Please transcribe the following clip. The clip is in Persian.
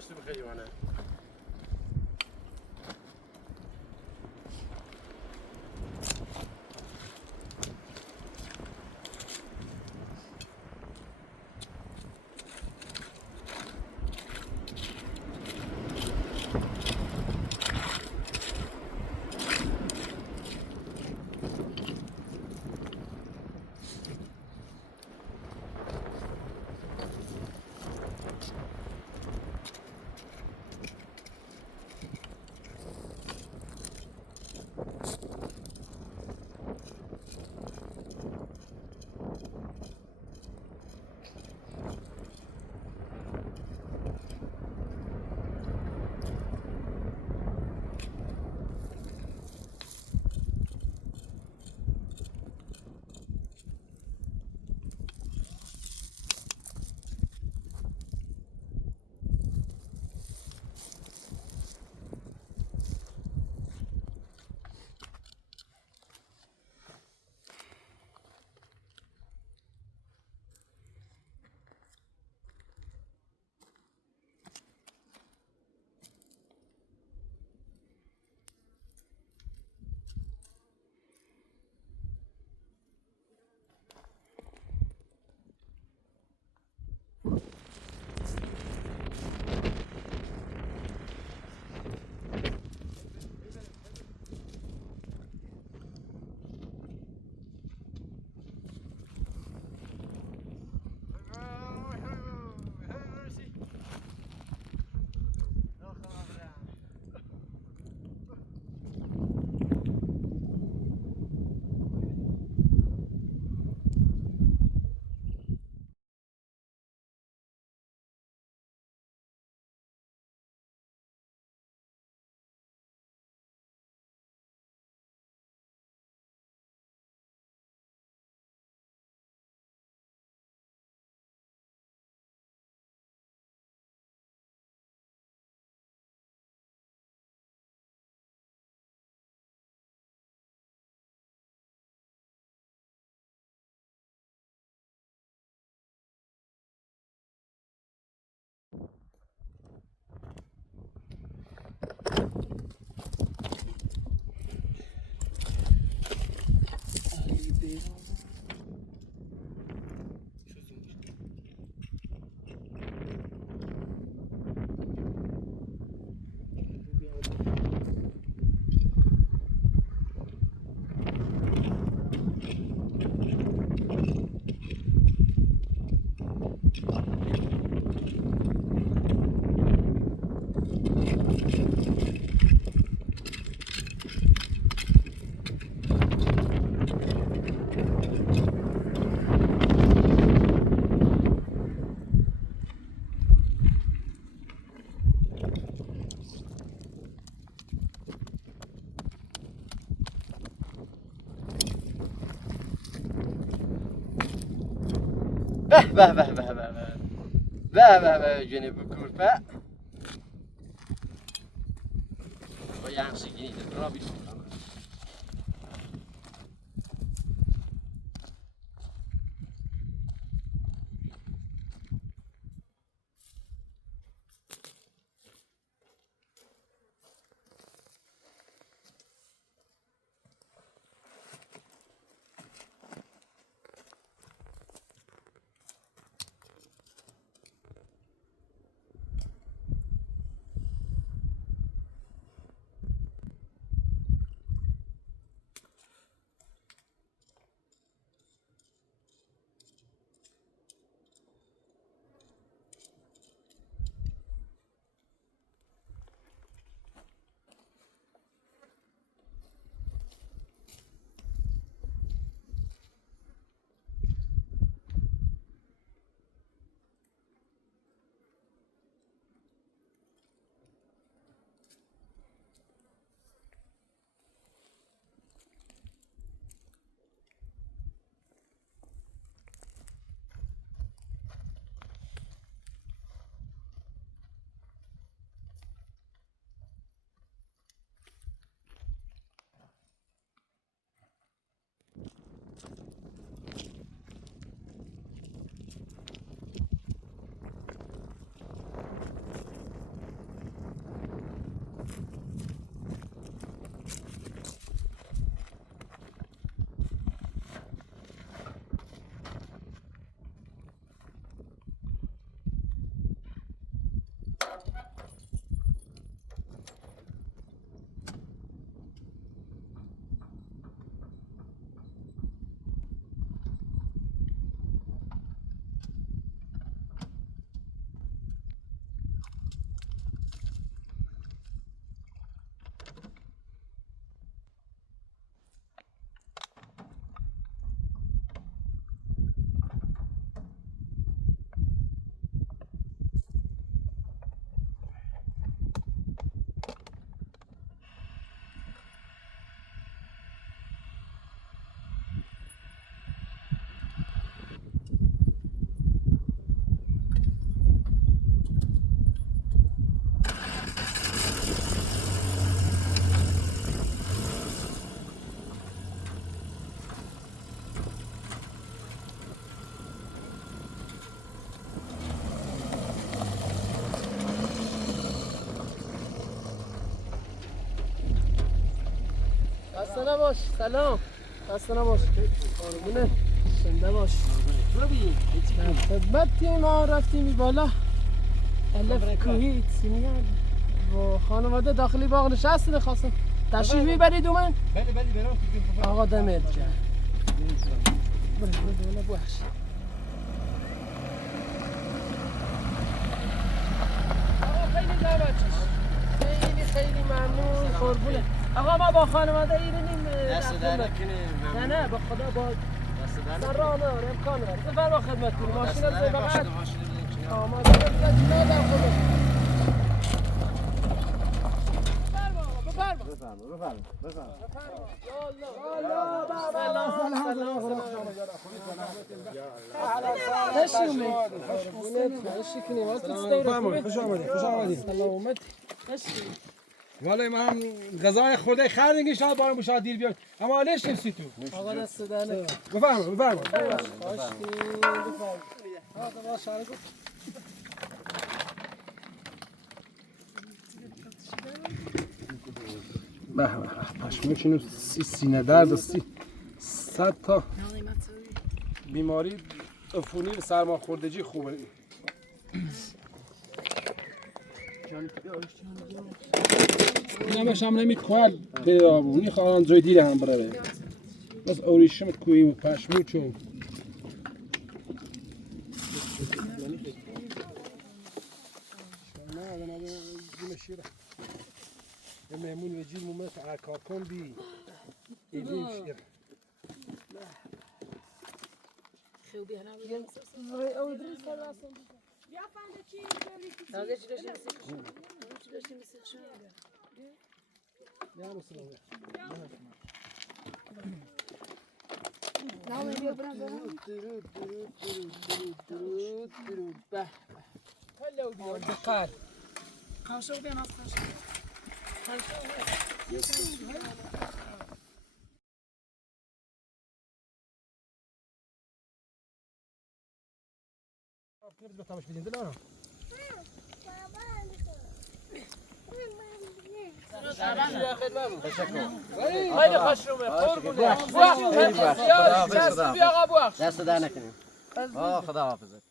مسلم خيري وانا به جنب كورفة ويعني سجيني ترابي خسته نباش. سلام. خسته نباش. قربونه. زنده باش. خوبی؟ خدمتی ما رفتیم بالا. الف کوهی سینیال. و خانواده داخلی باغ نشستن خواستم تشریف میبرید اومن؟ بله برام آقا دمت گرم. برو بوش. آقا خیلی زحمتش. خیلی ممنون قربونه. آقا ما با خانواده ایرانیم. دست در نکنه. نه به خدا با دست در نکنه. سرانه امکان نداره. بفرما خدمت کنیم. ماشین از فقط ماشین آماده بذار جنا در خودش. والله ما هم غذای خورده خریدیم که شاید بارم شاید دیر بیاد اما نشتیم سی تو آقا دست دهنه بفرما به پشمکینو سینه درد و 100 تا بیماری عفونی و سرماخوردگی خوبه این همش هم نمی‌کنه پیدا بونی خواهان جای دیره هم بره بس اوریشم کوی و پشموچو میمون و جیل مومت کارکن بی ایدیم شیر خوبی هنم Ja, van de cheese, Dalga ci lasciamo secco. Andiamo se lo Nou, maar die brand Hello, dear. Gaan zo weer afgaan. نبدأ بطامش بدين دلنا خیلی خوش رو قربونه. دست در نکنیم. خدا حافظت.